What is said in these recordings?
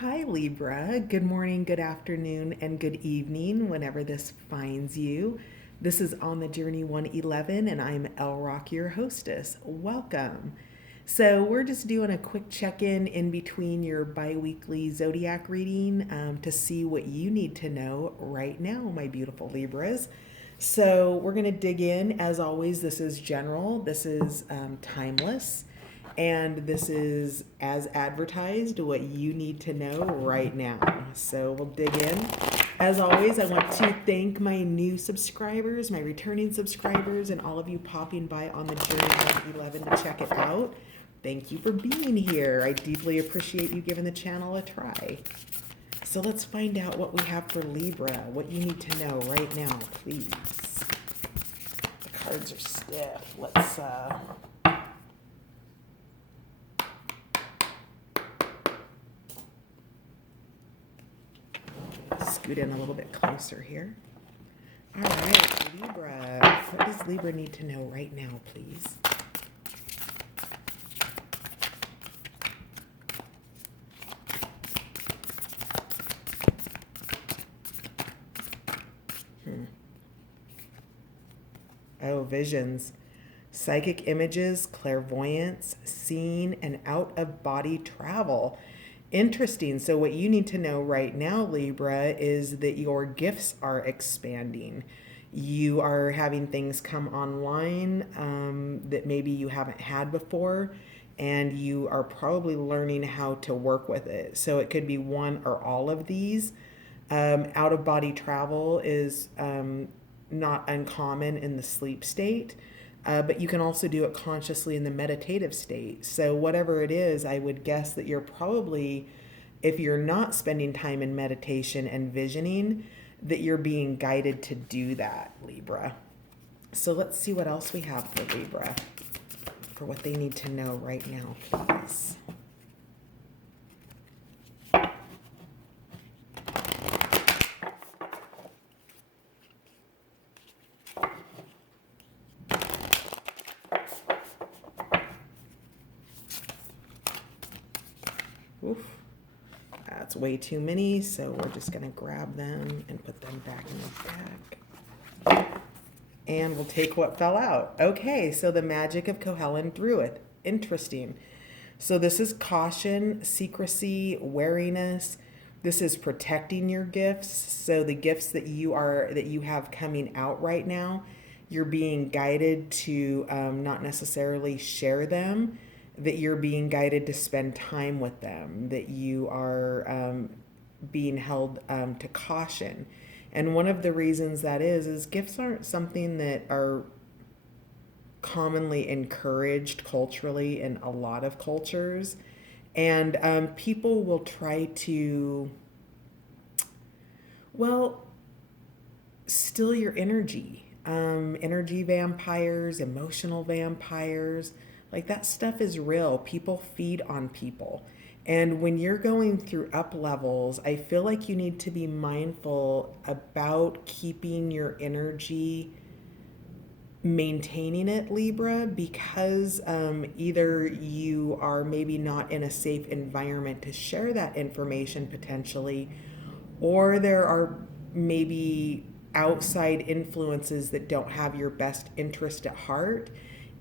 Hi, Libra. Good morning, good afternoon, and good evening, whenever this finds you. This is On the Journey 111, and I'm El Rock, your hostess. Welcome. So, we're just doing a quick check in between your bi weekly zodiac reading to see what you need to know right now, my beautiful Libras. So, we're going to dig in. As always, this is general, this is timeless. And this is, as advertised, what you need to know right now. So we'll dig in. As always, I want to thank my new subscribers, my returning subscribers, and all of you popping by on the Journey 111 to check it out. Thank you for being here. I deeply appreciate you giving the channel a try. So let's find out what we have for Libra, what you need to know right now, please. The cards are stiff. Let's scoot in a little bit closer here. All right, Libra. What does Libra need to know right now, please? Oh, visions. Psychic images, clairvoyance, seeing, and out-of-body travel. Interesting. So what you need to know right now, Libra, is that your gifts are expanding. You are having things come online that maybe you haven't had before, and you are probably learning how to work with it. So it could be one or all of these. Out of body travel is not uncommon in the sleep state. But you can also do it consciously in the meditative state. So, whatever it is, I would guess that you're probably, if you're not spending time in meditation and visioning, that you're being guided to do that, Libra. So, let's see what else we have for Libra, for what they need to know right now, please. Oof. That's way too many, so we're just going to grab them and put them back in the deck. And we'll take what fell out. Okay, so the magic of Kohellan Druid. Interesting. So this is caution, secrecy, wariness. This is protecting your gifts. So the gifts that you have coming out right now, you're being guided to not necessarily share them, that you're being guided to spend time with them, that you are being held to caution. And one of the reasons that is gifts aren't something that are commonly encouraged culturally in a lot of cultures. And people will try to, well, steal your energy. Energy vampires, emotional vampires, like that stuff is real. People feed on people. And when you're going through up levels, I feel like you need to be mindful about keeping your energy, maintaining it, Libra, because either you are maybe not in a safe environment to share that information potentially, or there are maybe outside influences that don't have your best interest at heart,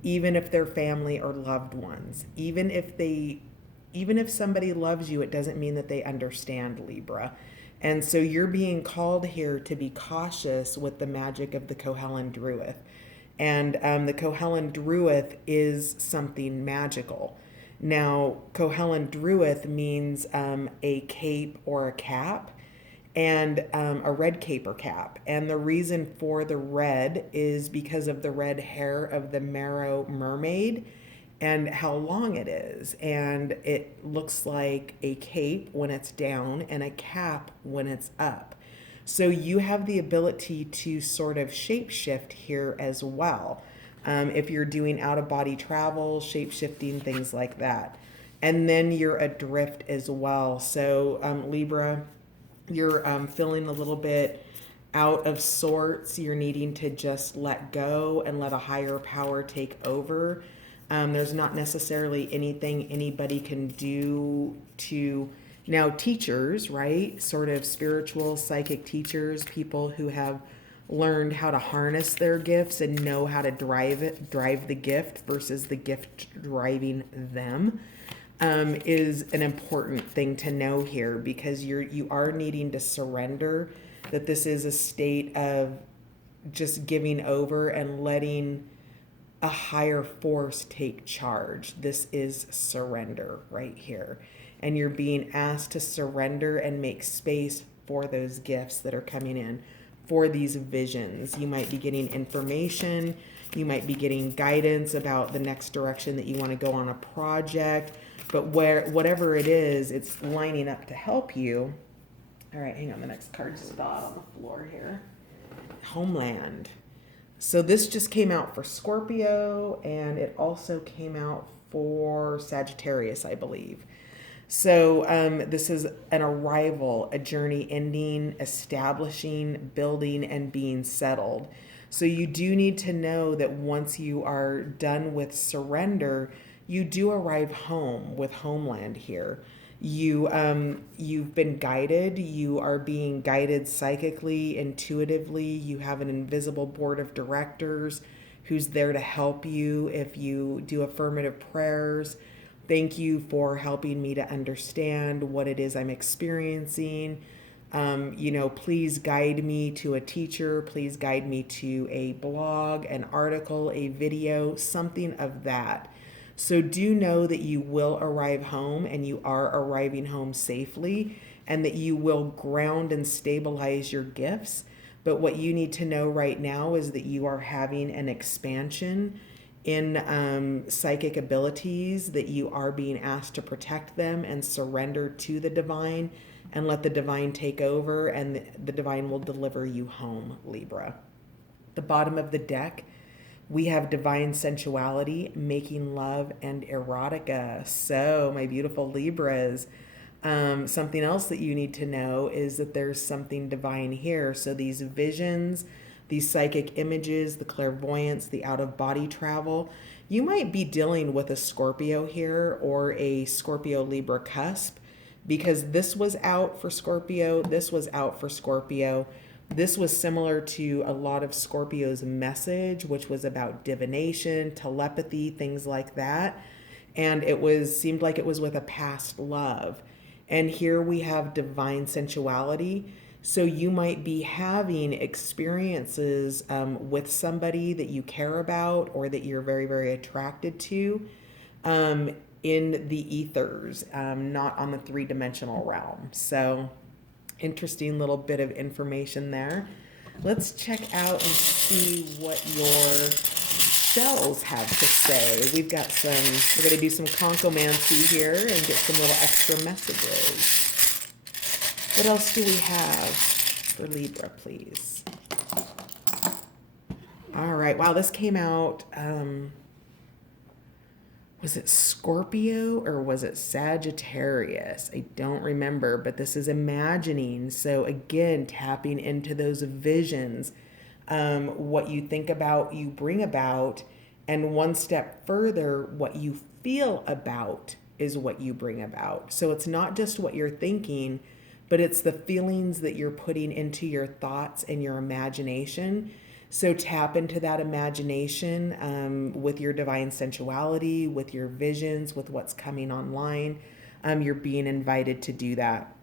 even if they're family or loved ones. Even if somebody loves you, it doesn't mean that they understand, Libra. And so you're being called here to be cautious with the magic of the Kohellan Druid. And the Kohellan Druid is something magical. Now, Kohellan Druid means a cape or a cap, and a red cape or cap. And the reason for the red is because of the red hair of the Marrow mermaid and how long it is. And it looks like a cape when it's down and a cap when it's up. So you have the ability to sort of shapeshift here as well. If you're doing out of body travel, shapeshifting, things like that. And then you're adrift as well. So Libra, you're feeling a little bit out of sorts. You're needing to just let go and let a higher power take over. There's not necessarily anything anybody can do to Now, teachers, right? Sort of spiritual, psychic teachers, people who have learned how to harness their gifts and know how to drive the gift versus the gift driving them, is an important thing to know here, because you are needing to surrender that this is a state of just giving over and letting a higher force take charge. This is surrender right here. And you're being asked to surrender and make space for those gifts that are coming in, for these visions. You might be getting information, you might be getting guidance about the next direction that you want to go on a project, but whatever it is, it's lining up to help you. All right, hang on, the next card spot on the floor here. Homeland. So this just came out for Scorpio, and it also came out for Sagittarius, I believe. So this is an arrival, a journey ending, establishing, building, and being settled. So you do need to know that once you are done with surrender, you do arrive home with Homeland here. You've been guided. You are being guided psychically, intuitively. You have an invisible board of directors who's there to help you if you do affirmative prayers. Thank you for helping me to understand what it is I'm experiencing. Please guide me to a teacher. Please guide me to a blog, an article, a video, something of that. So do know that you will arrive home, and you are arriving home safely, and that you will ground and stabilize your gifts. But what you need to know right now is that you are having an expansion in psychic abilities, that you are being asked to protect them and surrender to the divine and let the divine take over, and the divine will deliver you home, Libra. The bottom of the deck, we have divine sensuality, making love, and erotica. So, my beautiful Libras, something else that you need to know is that there's something divine here. So these visions, these psychic images, the clairvoyance, the out-of-body travel, you might be dealing with a Scorpio here, or a Scorpio-Libra cusp, because this was out for Scorpio, this was out for Scorpio. This was similar to a lot of Scorpio's message, which was about divination, telepathy, things like that. And seemed like it was with a past love. And here we have divine sensuality. So you might be having experiences with somebody that you care about, or that you're very, very attracted to, in the ethers, not on the three-dimensional realm. So interesting little bit of information there. Let's check out and see what your shells have to say. We're going to do some concomancy here and get some little extra messages. What else do we have for Libra, please? All right. Wow, this came out, was it Scorpio or was it Sagittarius? I don't remember, but this is imagining. So again, tapping into those visions. What you think about, you bring about, and one step further, what you feel about is what you bring about. So it's not just what you're thinking, but it's the feelings that you're putting into your thoughts and your imagination. So tap into that imagination with your divine sensuality, with your visions, with what's coming online. You're being invited to do that.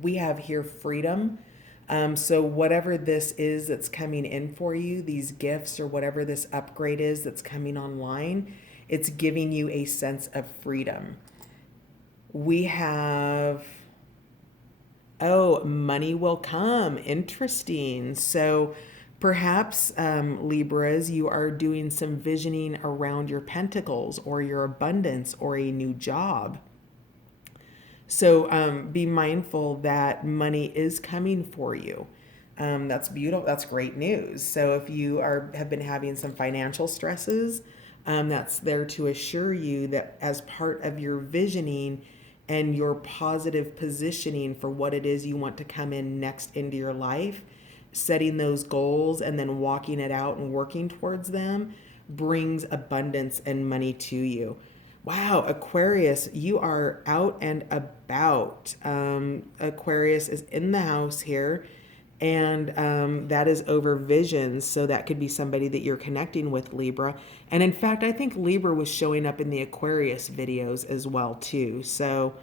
We have here freedom. So whatever this is that's coming in for you, these gifts or whatever this upgrade is that's coming online, it's giving you a sense of freedom. We have, money will come. Interesting. So perhaps, Libras, you are doing some visioning around your pentacles or your abundance or a new job. So be mindful that money is coming for you. That's beautiful. That's great news. So if you have been having some financial stresses, that's there to assure you that as part of your visioning and your positive positioning for what it is you want to come in next into your life, setting those goals and then walking it out and working towards them brings abundance and money to you. Wow, Aquarius, you are out and about. Aquarius is in the house here, and that is over visions. So that could be somebody that you're connecting with, Libra. And in fact, I think Libra was showing up in the Aquarius videos as well too. So,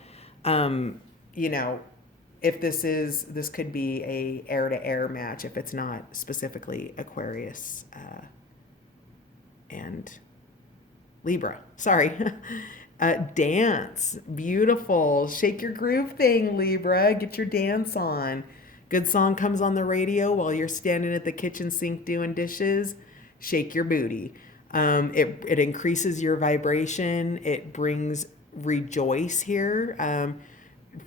um, you know, if this could be a air to air match if it's not specifically Aquarius and Libra. Sorry. Dance. Beautiful. Shake your groove thing, Libra. Get your dance on. Good song comes on the radio while you're standing at the kitchen sink doing dishes. Shake your booty. It increases your vibration. It brings rejoice here.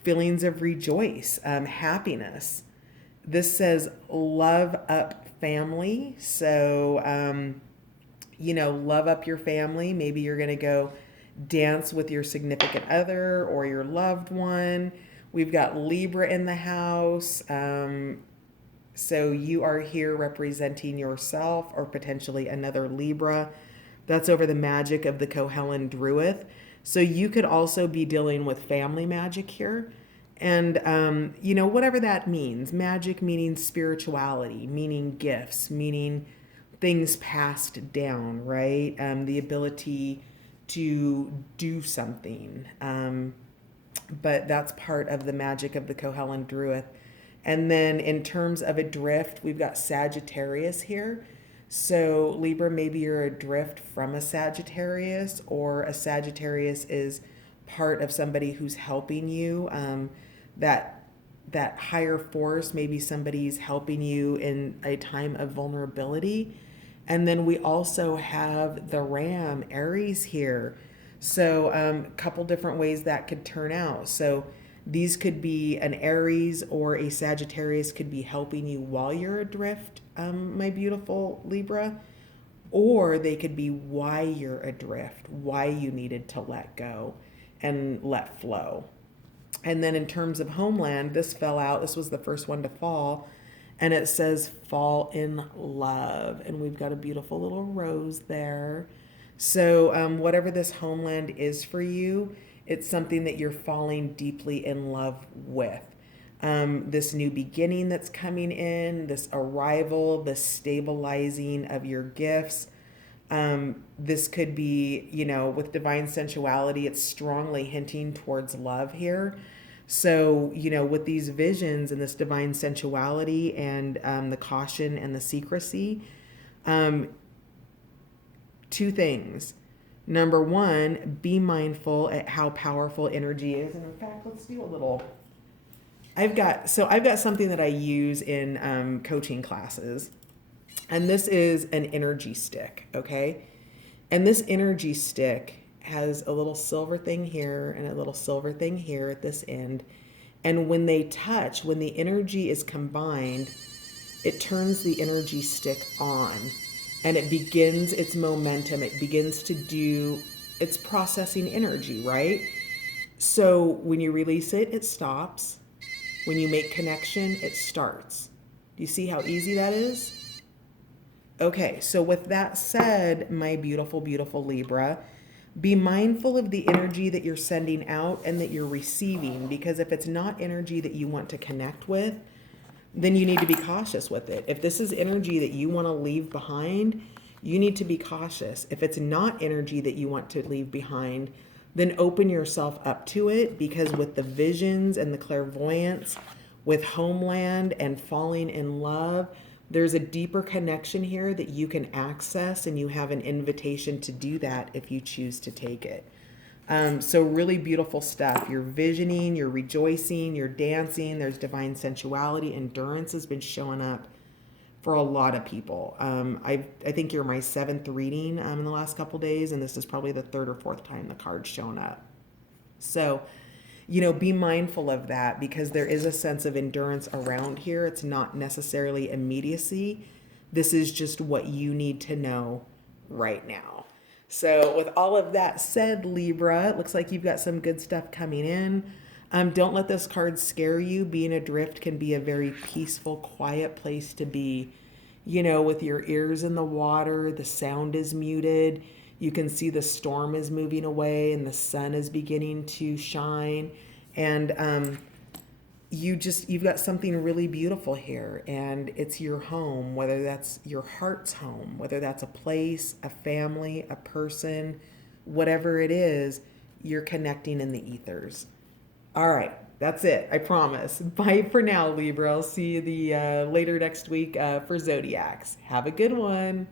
Feelings of rejoice, happiness. This says love up family. So, love up your family. Maybe you're going to go dance with your significant other or your loved one. We've got Libra in the house. So you are here representing yourself or potentially another Libra. That's over the magic of the Kohelan Druid. So you could also be dealing with family magic here. And, whatever that means, magic meaning spirituality, meaning gifts, meaning things passed down, right? The ability to do something. But that's part of the magic of the Kohelan Druid. And then in terms of adrift, we've got Sagittarius here. So Libra, maybe you're adrift from a Sagittarius, or a Sagittarius is part of somebody who's helping you. That higher force, maybe somebody's helping you in a time of vulnerability. And then we also have the Ram, Aries here. So a couple different ways that could turn out. So these could be an Aries or a Sagittarius could be helping you while you're adrift, my beautiful Libra. Or they could be why you're adrift, why you needed to let go and let flow. And then in terms of homeland, this fell out. This was the first one to fall. And it says fall in love. And we've got a beautiful little rose there. So whatever this homeland is for you, it's something that you're falling deeply in love with. This new beginning that's coming in, this arrival, this stabilizing of your gifts. This could be, with divine sensuality, it's strongly hinting towards love here. So, with these visions and this divine sensuality and the caution and the secrecy, two things. Number one, be mindful at how powerful energy is. And in fact, let's do a little. I've got something that I use in coaching classes, and this is an energy stick, okay? And this energy stick has a little silver thing here and a little silver thing here at this end. And when they touch, when the energy is combined, it turns the energy stick on and it begins its momentum. It begins to do its processing energy, right? So when you release it, it stops. When you make connection, it starts. Do you see how easy that is? Okay, so with that said, my beautiful, beautiful Libra, be mindful of the energy that you're sending out and that you're receiving, because if it's not energy that you want to connect with, then you need to be cautious with it. If this is energy that you want to leave behind, you need to be cautious. If it's not energy that you want to leave behind, then open yourself up to it, because with the visions and the clairvoyance, with homeland and falling in love, there's a deeper connection here that you can access, and you have an invitation to do that if you choose to take it. So really beautiful stuff. You're visioning, you're rejoicing, you're dancing. There's divine sensuality. Endurance has been showing up for a lot of people. I think you're my 7th reading in the last couple days, and this is probably the 3rd or 4th time the card's shown up. So, be mindful of that, because there is a sense of endurance around here. It's not necessarily immediacy. This is just what you need to know right now. So with all of that said, Libra, it looks like you've got some good stuff coming in. Don't let this card scare you. Being adrift can be a very peaceful, quiet place to be. With your ears in the water, the sound is muted. You can see the storm is moving away and the sun is beginning to shine. And you've got something really beautiful here, and it's your home, whether that's your heart's home, whether that's a place, a family, a person, whatever it is, you're connecting in the ethers. All right, that's it. I promise. Bye for now, Libra. I'll see you the later next week for zodiacs. Have a good one.